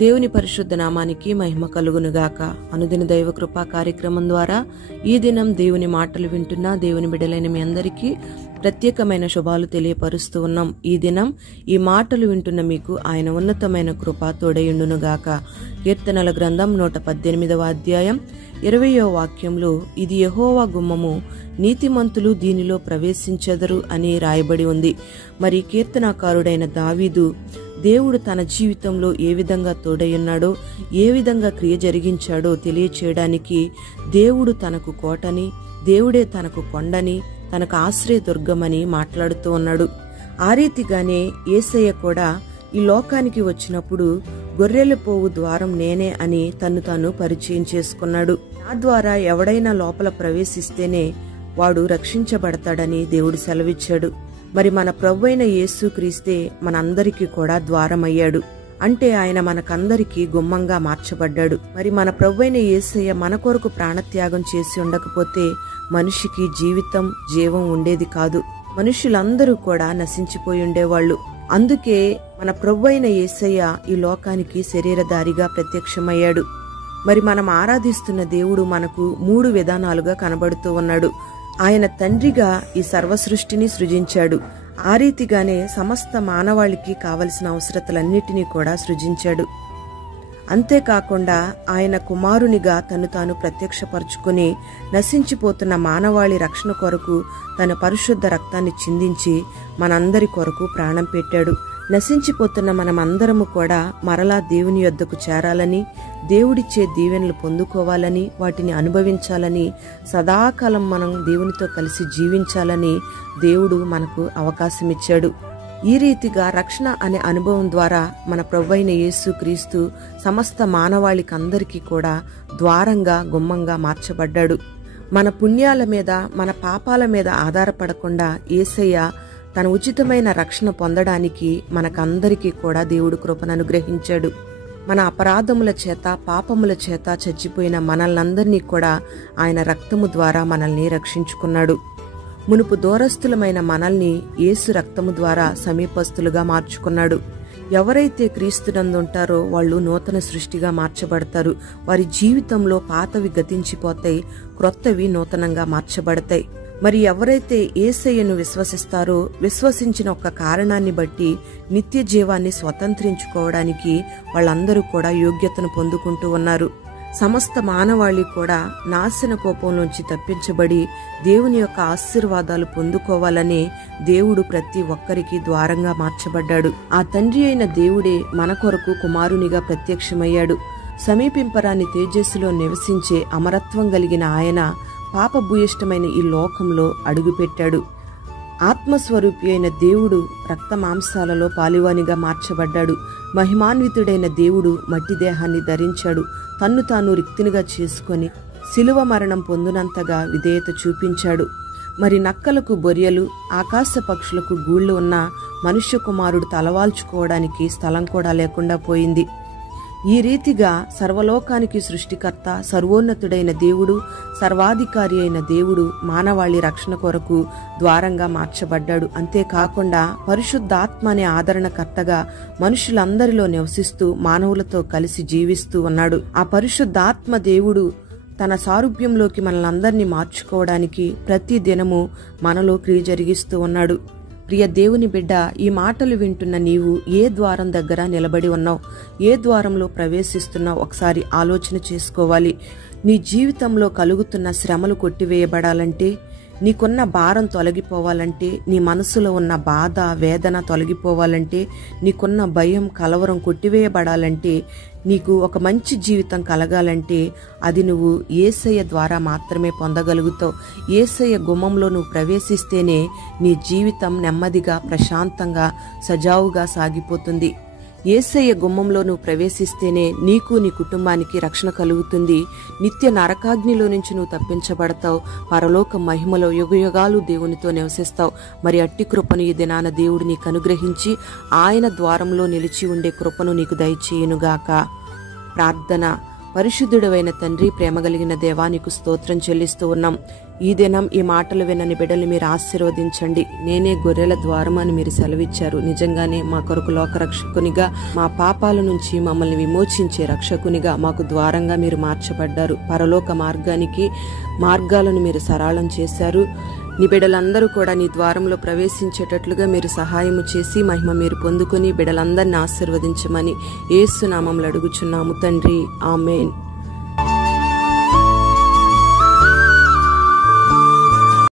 దేవుని పరిశుద్ధ నామానికి మహిమ కలుగునుగాక. అనుదిన దైవ కృపా కార్యక్రమం ద్వారా ఈ దినం దేవుని మాటలు వింటున్న దేవుని బిడ్డలైన మీ అందరికీ ప్రత్యేకమైన శుభాలు తెలియపరుస్తూ ఉన్నాం. ఈ దినం ఈ మాటలు వింటున్న మీకు ఆయన ఉన్నతమైన కృప తోడయుండునుగాక. కీర్తనల గ్రంథం 118వ అధ్యాయం 20వ వాక్యంలో, ఇది యెహోవా గుమ్మము, నీతిమంతులు దీనిలో ప్రవేశించెదరు అని రాయబడి ఉంది. మరి కీర్తనాకారుడైన దావీదు దేవుడు తన జీవితంలో ఏ విధంగా తోడయ్యున్నాడో, ఏ విధంగా క్రియ జరిగించాడో తెలియచేయడానికి దేవుడు తనకు కోటని, దేవుడే తనకు కొండని, తనకు ఆశ్రయదుర్గమని మాట్లాడుతూ ఉన్నాడు. ఆ రీతిగానే యేసయ్య కూడా ఈ లోకానికి వచ్చినప్పుడు గొర్రెల పోవు ద్వారం నేనే అని తన్ను తాను పరిచయం చేసుకున్నాడు. నా ద్వారా ఎవడైనా లోపల ప్రవేశిస్తేనే వాడు రక్షించబడతాడని దేవుడు సెలవిచ్చాడు. మరి మన ప్రభువైన యేసు క్రీస్తే మనందరికీ కూడా ద్వారమయ్యాడు. అంటే ఆయన మనకందరికీ గుమ్మంగా మార్చబడ్డాడు. మరి మన ప్రభువైన యేసయ్య మన కొరకు ప్రాణత్యాగం చేసి ఉండకపోతే మనిషికి జీవం ఉండేది కాదు. మనుషులందరూ కూడా నశించిపోయి ఉండేవాళ్లు. అందుకే మన ప్రభువైన యేసయ్య ఈ లోకానికి శరీరధారిగా ప్రత్యక్షమయ్యాడు. మరి మనం ఆరాధిస్తున్న దేవుడు మనకు 3 విధానాలుగా కనబడుతూ ఉన్నాడు. ఆయన తండ్రిగా ఈ సర్వ సృష్టిని సృజించాడు. ఆ రీతిగానే సమస్త మానవాళికి కావలసిన అవసరతలన్నిటినీ కూడా సృజించాడు. అంతేకాకుండా ఆయన కుమారునిగా తను తాను ప్రత్యక్షపరుచుకుని నశించిపోతున్న మానవాళి రక్షణ కొరకు తన పరిశుద్ధ రక్తాన్ని చిందించి మనందరి కొరకు ప్రాణం పెట్టాడు. నశించిపోతున్న మనమందరము కూడా మరలా దేవుని యొద్దకు చేరాలని, దేవుడిచ్చే దీవెనలు పొందుకోవాలని, వాటిని అనుభవించాలని, సదాకాలం మనం దేవునితో కలిసి జీవించాలని దేవుడు మనకు అవకాశమిచ్చాడు. ఈ రీతిగా రక్షణ అనే అనుభవం ద్వారా మన ప్రభువైన యేసు క్రీస్తు సమస్త మానవాళికందరికీ కూడా ద్వారంగా, గుమ్మంగా మార్చబడ్డాడు. మన పుణ్యాల మీద, మన పాపాల మీద ఆధారపడకుండా యేసయ్య తన ఉచితమైన రక్షణ పొందడానికి మనకందరికీ కూడా దేవుడు కృపను అనుగ్రహించాడు. మన అపరాధముల చేత, పాపముల చేత చచ్చిపోయిన మనల్నందరినీ కూడా ఆయన రక్తము ద్వారా మనల్ని రక్షించుకున్నాడు. మునుపు దూరస్థులమైన మనల్ని యేసు రక్తము ద్వారా సమీపస్తులుగా మార్చుకున్నాడు. ఎవరైతే క్రీస్తునందుంటారో వాళ్ళు నూతన సృష్టిగా మార్చబడతారు. వారి జీవితంలో పాతవి గతించిపోతాయి, క్రొత్తవి నూతనంగా మార్చబడతాయి. మరి ఎవరైతే యేసయ్యను విశ్వసిస్తారో, విశ్వసించిన ఒక కారణాన్ని బట్టి నిత్య జీవాన్ని స్వతంత్రించుకోవడానికి వాళ్ళందరూ కూడా యోగ్యతను పొందుకుంటూ ఉన్నారు. సమస్త మానవాళి కూడా నాశన కోపంలోంచి తప్పించబడి దేవుని యొక్క ఆశీర్వాదాలు పొందుకోవాలని దేవుడు ప్రతి ఒక్కరికి ద్వారంగా మార్చబడ్డాడు. ఆ తండ్రి అయిన దేవుడే మన కొరకు కుమారునిగా ప్రత్యక్షమయ్యాడు. సమీపింపరాని తేజస్సులో నివసించే అమరత్వం కలిగిన ఆయన పాపభూయిష్టమైన ఈ లోకంలో అడుగుపెట్టాడు. ఆత్మస్వరూపి అయిన దేవుడు రక్త మాంసాలలో పాలివానిగా మార్చబడ్డాడు. మహిమాన్వితుడైన దేవుడు మట్టి దేహాన్ని ధరించాడు. తన్ను తాను రిక్తినిగా చేసుకొని శిలువ మరణం పొందినంతగా విధేయత చూపించాడు. మరి నక్కలకు బొరియలు, ఆకాశ పక్షులకు గూళ్లు ఉన్న మనుష్య కుమారుడు తలవాల్చుకోవడానికి స్థలం కూడా లేకుండా పోయింది. ఈ రీతిగా సర్వలోకానికి సృష్టికర్త, సర్వోన్నతుడైన దేవుడు, సర్వాధికారి అయిన దేవుడు మానవాళి రక్షణ కొరకు ద్వారంగా మార్చబడ్డాడు. అంతేకాకుండా పరిశుద్ధాత్మ అనే ఆదరణకర్తగా మనుషులందరిలో నివసిస్తూ మానవులతో కలిసి జీవిస్తూ ఉన్నాడు. ఆ పరిశుద్ధాత్మ దేవుడు తన సారూప్యంలోకి మనలందరినీ మార్చుకోవడానికి ప్రతి దినము మనలో క్రియ జరిగిస్తూ ఉన్నాడు. ప్రియ దేవుని బిడ్డ, ఈ మాటలు వింటున్న నీవు ఏ ద్వారం దగ్గర నిలబడి ఉన్నావు? ఏ ద్వారంలో ప్రవేశిస్తున్నావు? ఒకసారి ఆలోచన చేసుకోవాలి. నీ జీవితంలో కలుగుతున్న శ్రమలు కొట్టివేయబడాలంటే, నీకున్న భారం తొలగిపోవాలంటే, నీ మనసులో ఉన్న బాధ, వేదన తొలగిపోవాలంటే, నీకున్న భయం, కలవరం కొట్టివేయబడాలంటే, నీకు ఒక మంచి జీవితం కలగాలంటే అది నువ్వు యేసయ్య ద్వారా మాత్రమే పొందగలుగుతావు. యేసయ్య గుమ్మంలో నువ్వు ప్రవేశిస్తేనే నీ జీవితం నెమ్మదిగా, ప్రశాంతంగా, సజావుగా సాగిపోతుంది. యేసయ్య గుమ్మంలో నువ్వు ప్రవేశిస్తేనే నీకు, నీ కుటుంబానికి రక్షణ కలుగుతుంది. నిత్య నరకాగ్నిలో నుంచి నువ్వు తప్పించబడతావు. పరలోక మహిమలో యుగయుగాలు దేవునితో నివసిస్తావు. మరి అట్టి కృపను ఈ దినాన దేవుడు నీకు అనుగ్రహించి ఆయన ద్వారంలో నిలిచి ఉండే కృపను నీకు దయచేయునుగాక. ప్రార్థన. పరిశుద్ధుడవైన తండ్రి, ప్రేమ కలిగిన దేవానికి స్తోత్రం చెల్లిస్తూ ఉన్నాం. ఈ దినం ఈ మాటలు వినని బిడ్డల్ని మీరు ఆశీర్వదించండి. నేనే గొర్రెల ద్వారమని మీరు సెలవిచ్చారు. నిజంగానే మా కొరకు లోకరక్షకునిగా, మా పాపాల నుంచి మమ్మల్ని విమోచించే రక్షకునిగా మాకు ద్వారంగా మీరు మార్చబడ్డారు. పరలోక మార్గాలను మీరు సరళం చేశారు. నీ బిడ్డలందరూ కూడా నీ ద్వారంలో ప్రవేశించేటట్లుగా మీరు సహాయము చేసి మహిమ మీరు పొందుకొని బిడ్డలందరినీ ఆశీర్వదించమని యేసు నామములో అడుగుచున్నాము తండ్రి. ఆమేన్.